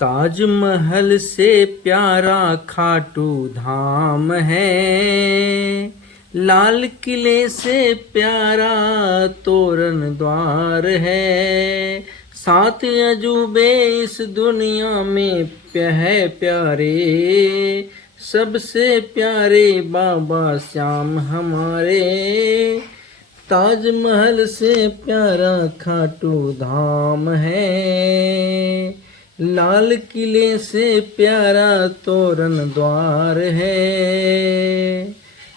ताजमहल से प्यारा खाटू धाम है, लाल किले से प्यारा तोरण द्वार है। सात अजूबे इस दुनिया में है प्यारे, सबसे प्यारे बाबा श्याम हमारे। ताजमहल से प्यारा खाटू धाम है, लाल किले से प्यारा तोरण द्वार है।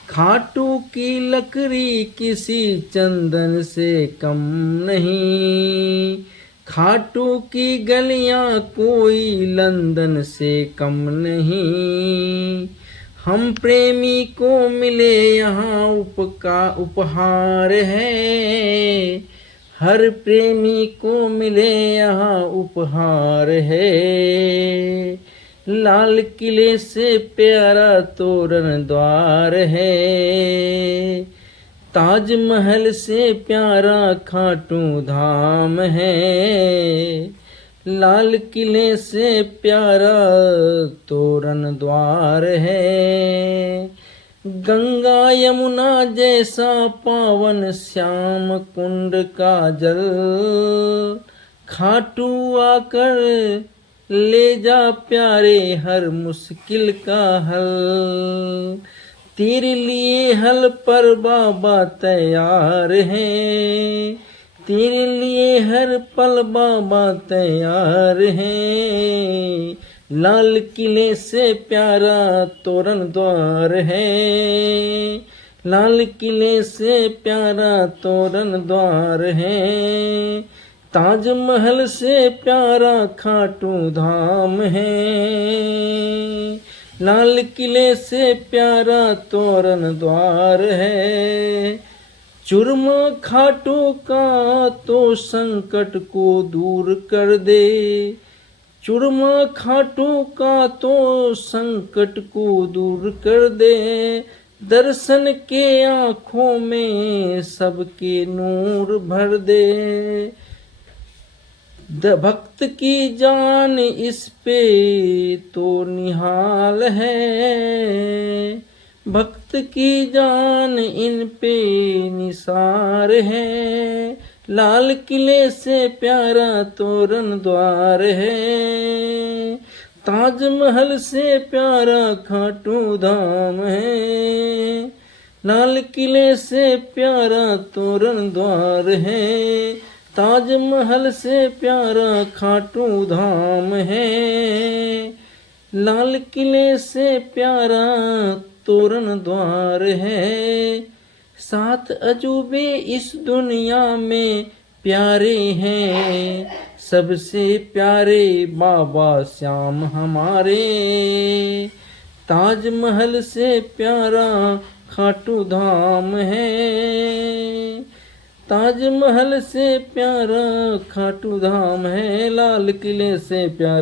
खाटू की लकड़ी किसी चंदन से कम नहीं, खाटू की गलियां कोई लंदन से कम नहीं। हम प्रेमी को मिले यहाँ उपहार है, हर प्रेमी को मिले यहाँ उपहार है। लाल किले से प्यारा तोरण द्वार है, ताजमहल से प्यारा खाटू धाम है। लाल किले से प्यारा तोरण द्वार है। गंगा यमुना जैसा पावन श्याम कुंड का जल, खाटू आकर ले जा प्यारे हर मुश्किल का हल। तेरे लिए हल पर बाबा तैयार है, तेरे लिए हर पल बाबा तैयार है। लाल किले से प्यारा तोरण द्वार है, लाल किले से प्यारा तोरण द्वार है। ताजमहल से प्यारा खाटू धाम है, लाल किले से प्यारा तोरण द्वार है। चुरमा खाटू का तो संकट को दूर कर दे, चुरमा खाटू का तो संकट को दूर कर दे। दर्शन के आँखों में सबके नूर भर दे। भक्त की जान इस पे तो निहाल है, भक्त की जान इन पे निसार है। लाल किले से प्यारा तोरण द्वार है, ताजमहल से प्यारा खाटू धाम है। लाल किले से प्यारा तोरण द्वार है, ताजमहल से प्यारा खाटू धाम है। लाल किले से प्यारा तोरण द्वार है। सात अजूबे इस दुनिया में प्यारे हैं, सबसे प्यारे बाबा श्याम हमारे। ताजमहल से प्यारा खाटू धाम है, ताजमहल से प्यारा खाटू धाम है। लाल किले से प्यारा